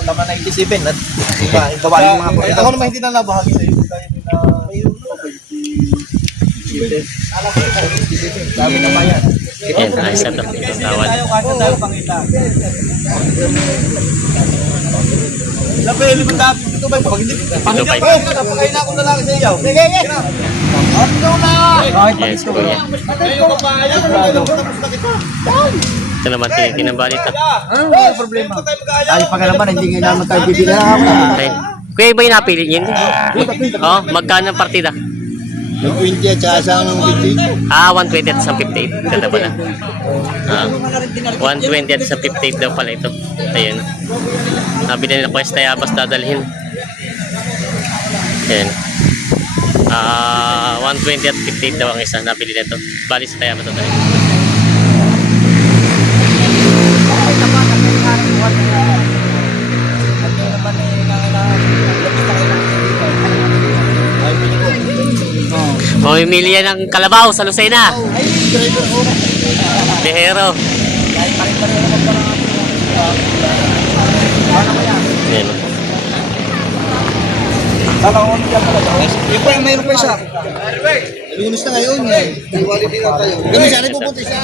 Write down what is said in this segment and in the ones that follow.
tama na 87 at gawa yung mga porta. Ako naman hindi na nabahagi sa iyo. Sabi na ba yan? Yan, ayos na ito. Itong tawad. Tayo pangita. Sabi, liban dapit ito ba? Pag hindi, Ito, 5. napakain na akong lalaki sa iyo. Sige, sige. Ano na? Yes, kuya. Ito naman, tinambali ito. Ano problema? Ay, pag naman, hindi nga naman tayo bibigyan na ako. Ayun. Kuya, iba yung napili niyo? Oh, magkano ang partida? Yung 20 at saka sa ng 50. 120 at sa 58. Ganda pala. 120 at sa 58 daw pala ito. Ayun. Nabili nila Quest Tayabas dadalhin. Ayun. 120 at 58 daw ang isa. Nabili nito. Bali sa Tayabas dadalhin. Mamimili yan ng kalabaw sa Lucena. Behero. Ayan. Yung pa, mayroon pa isa. Lunes na ngayon. Quality na tayo. Kami sana pupunta sa...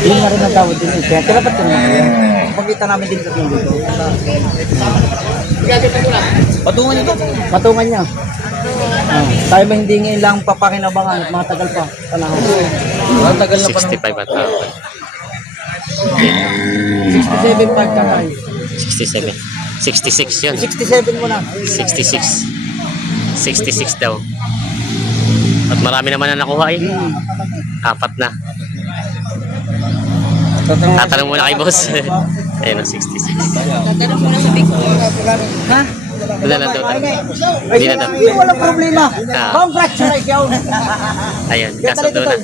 Hindi na rin ang tawad din. Kaya dapat yun na yun. Pagkita namin din sa tingin dito. Patungan nito. Patungan niya. Tayo ba hindi ngayon lang papakinabangan? Matagal pa. Panahon. Tagal na pa 65 at 67 pagka tayo. 67. 66 yun. 67 mo na. 66. 66 daw. At marami naman na nakuha eh. 4 na. Tatanong muna kay boss. Ayun, 66. Tatanong muna sa Big Boss. Ha? Wala na daw. Ay, Hindi na daw. walang problema. Ah. Congratulations. Ayun, kasundo na.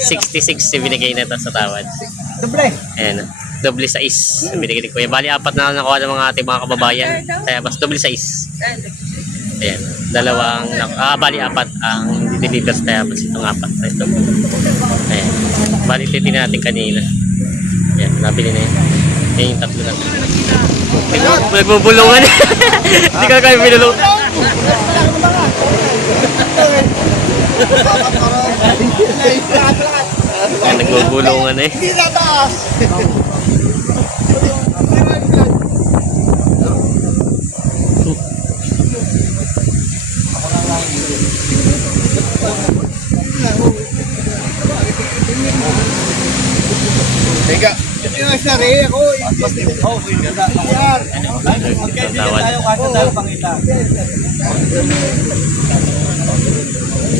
66 yung binigay na ito sa tawad. Doble. Ayan, doble size. Binigay ni Kuya. Bali, 4 na nakuha ng mga ating mga kababayan. Kaya mas doble size. Ayan, bali 4 ang deliver sa Tayabas. Itong 4 na ito. Ayan, bali titignan natin kanina. Ayan, nabili na yan. Ayan yung 3 na. Nagbubulungan. Hindi ka kayo binulong. Ayan, nagbubulungan eh. Teka. Ito yung sari ako. Tawad. Tayo pangita.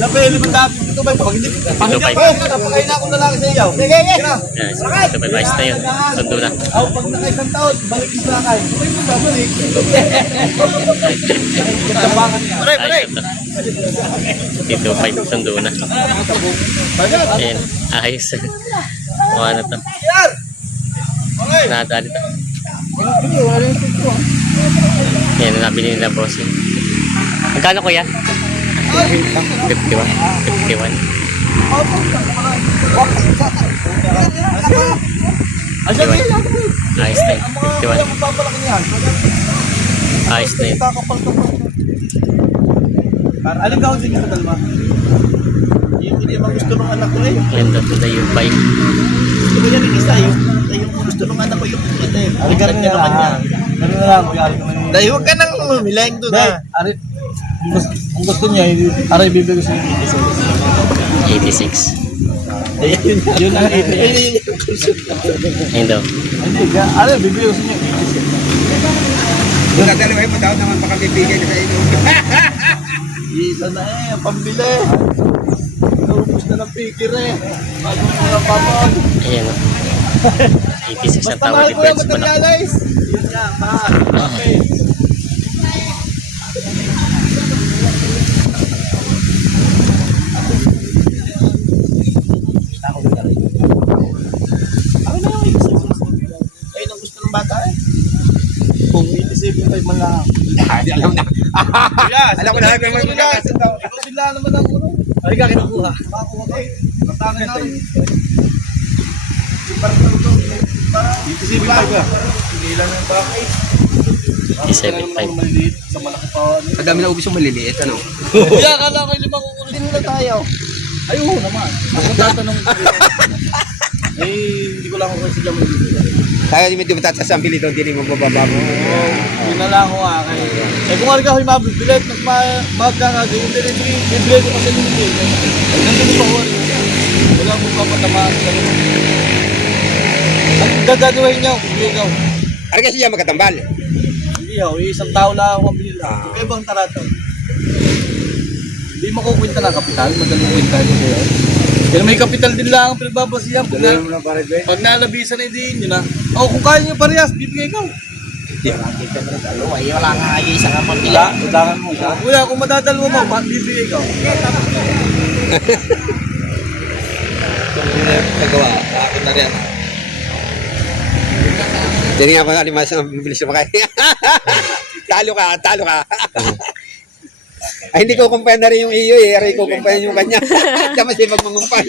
Sabi, liban dapit ito ba? Pag hindi, napakain na akong lalaki sa iyo. Sige, sige. Ayan, ito may mais na yun. Sundo na. Pag naka-isang taon, balik yung lakay. Babalik. Ayos ito. Dito 5 sundo na. Ayan, ayos. Mukha na ito. Nadali ito. Ayan, nabili nila bossing. Magkano kuya? 51. 51. Ayos na yun. 51. Ayos na yun. Alam ka kung sige sa kalma? Hindi naman gusto ng anak ko eh. Ayan doon na yung 5. Gusto ko yan isa yung gusto ng anak ko yung ito eh. Aligaran niya naman niya. Ano na lang, magyari ka man. Dahil huwag ka nang humilang doon ha. Ari, ang gusto niya, aray bibigay sa inyo. 86. Yun ang 80. Ayun daw. Hindi, aray bibigay sa inyo. Doon nadalawa mo daw naman baka bibigay na sa inyo. Isa na eh, ang pambili. Naubos na ng pikir eh. Bago mo na papon. Ayan o. 86 ang tawad ni Pwede pa na. Yun nga, mahal. Okay. Ayun ang gusto ng bata eh. Kung 87.5 man lang. Hindi alam na. Alam ko na kung may magkakasunod. Ikaw sila naman ang ulo. Ay ka kinukuha. Makakuha ko. Matangan na rin. Para 87.5 ka. Hindi lang ang bakit. 87.5. Maliliit sa malaki pa. Ang dami na ubis yung maliliit, ano? Kuya, akala ko limang kukulitin na tayo. Ay, oo naman. Ako tatanong ko. Hindi ko lang ako kasi dyan maliliit. Kaya hindi mo tatas ang pili doon, hindi mo bababa mo. Yun na lang ako kay... kung nga rin ako yung mabibilit, magkakagay yung delivery, bibilit ko kasi yung delivery. Nandun pa ako rin. Wala akong papatamaan. Ang gagawin niyo, hindi ikaw. Ano kasi yan magkatambal? Hindi ako, isang tao lang ako mabili lang. Kaya bang tarataw? Hindi makukwenta ng kapital, madaling kwenta niyo sa'yo. Kaya may kapital din lang ang pinagbabasihan. Pag nalabisan na din yun na. O kung kaya niyo parehas, bibigay ikaw. Wala nga ay isang kapatila. Udangan mo siya. Kuya, kung madadalawa mo, bibigay ikaw. Nagawa, akin na rin. Tingnan ko alimas ang bibilis mo kaya. Talo ka. Ay, hindi ko kumpay na rin yung iyo eh. Aray ko kumpay yung kanya. Dapat siya magmangumpay.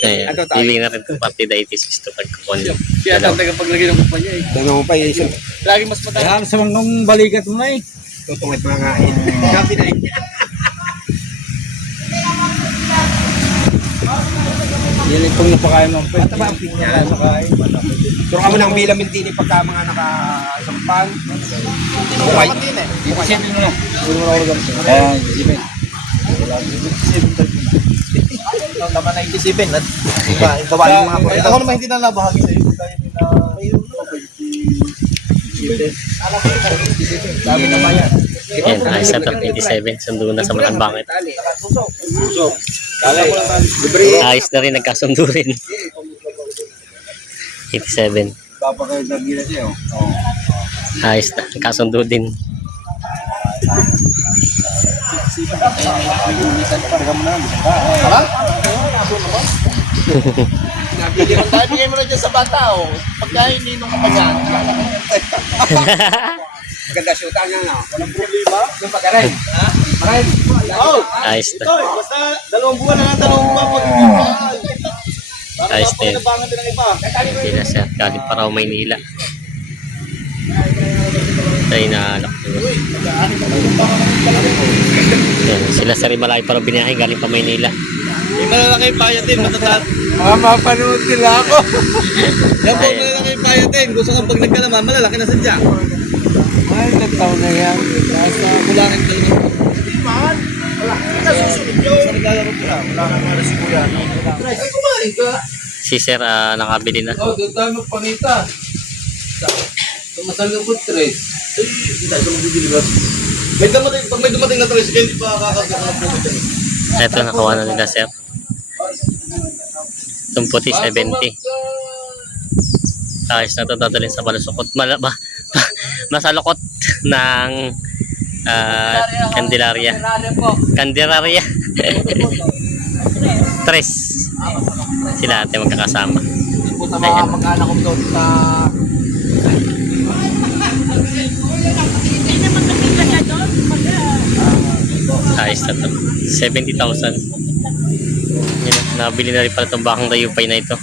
Ayan. Bibigyan na rin itong partida 86 to pagkukon. Kaya dapat paglagay ng kumpanya eh. Mangumpay yung isang Lagi mas matagal. Kaya sa mga balikat mo na eh. tutungit mga ngain. Sabi na eh. Yan itong napakain ng pwede. Ito ba ang pinya? Turo ka mo ng bilang mintini pagka mga nakasampang. Bukay. Isipin mo na. Hindi mo na ako ganito. Kaya, isipin. Tama na 87 at iba yung mga pagkakas. Ako naman hindi na nabahagi sa'yo. Sabi naman yan. Ayan, ayos na to, 87. Sundo na sa Makan Bakit. Ayos na rin, nagkasundo rin. 87. Papakain na gila siya. Ayos na, nagkasundo din. Bigay mo na dyan sa bata o. Pagkain ninong ka pa dyan. Maganda shoota niya nga. Walang problema. Yung pag-aray. Maray. Oh! Ayos na. Basta 2 buwan na lang, 2 buwan pag-ibigay. Ayos na yun. Pinabangan din ang iba. Hindi na siya, galing pa raw Maynila. Tayo naalak nyo. Ayan, sila sa Rimalaki pa raw binahay, galing pa Maynila. May malalaki payatin, matatag. Mapanood nila ako. Yan po malalaki payatin. Gusto kang pag nagkalaman, malalaki na sadya. Ay, nagtaon na yan. Basta kulangin ka lang. Wala. Susunod yun. Sa naglalaro ko lang. Wala kang maras ko yan. Ay, kumain ka. Si Sir nakabili na. Oh, doon tayo magpanita. Masal yung food tres. Ay, hindi tayo magbibili ba? Pag may dumating na tres, hindi pa kakagyan ng profit. Ito, nakuha na nila Sir. Itong puti, 70. Ayos na ito, dadalhin sa balusukot. Masalukot ng Candelaria. Candelaria. Tres. Sila ate magkakasama. Puta mga mag-anak ko doon sa... Ayos na ito. 70,000. Yan, nabili na rin pala itong bakang dayupay na ito.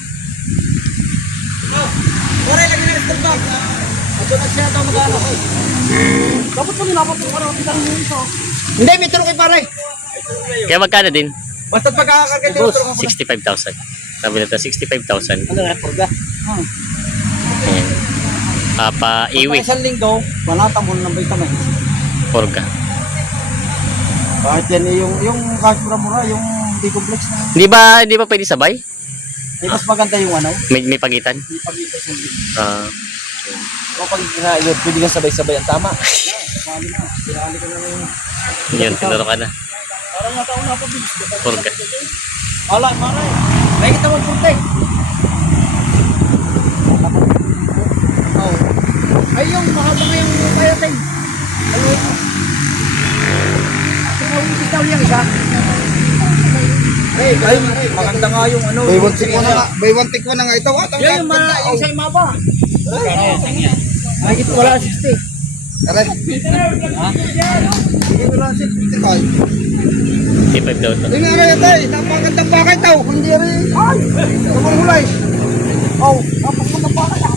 Oray, lagi na step back. Ito na siya ito mag-anak ko. Dapat mo nilapot yung parang pitang mo ito. Hindi, may tulong kay pare. Kaya magkano din? Basta pagkakakarga dito, tulong ako. 65,000. Sabi na ito, 65,000. Ano na, purga? Ayan. Papa Iwi. Isang linggo, banata mo ng vitamin. Porga. Bakit yan yung cash mura, yung hindi complex na. Hindi ba pwede sabay? Mas maganda yung ano, May pagitan? hindi pagitan yung Ah, o pag yun, pwede kang sabay-sabay ang tama. yun, tinuro ka na. Parang nataon na pa bilis. Porga. Ala, maray. May kita mo punte. Oh. Ay, yung mahaba nga yung payatin. Ayun. Ikaw yung isa. Ay, maganda nga yung ano. Buy one take one na nga. Buy one take one na nga ito. Yan yung isa yung maba. Ay, ito wala 60. Aray. Hindi ko lang 60 tayo. 55 daw ito. Hindi nga rin ito eh. Napakagandang bakay tao. Hindi rin. Ay! Naman hulay. Oh, napakaganda pa kaya.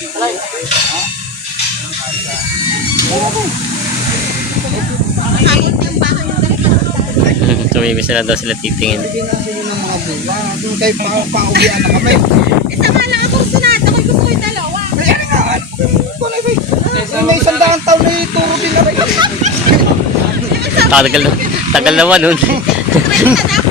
Kahit yung bahay yung dahil. Tumibis na daw sila titingin. Hindi na sila ng mga bunga. Doon kayo pa-uwian na kami. Isa nga lang ako sunod. Ako gusto ko yung dalawa. May 100 taon na ituro din na rin. Tagal naman nun. Renta na ako.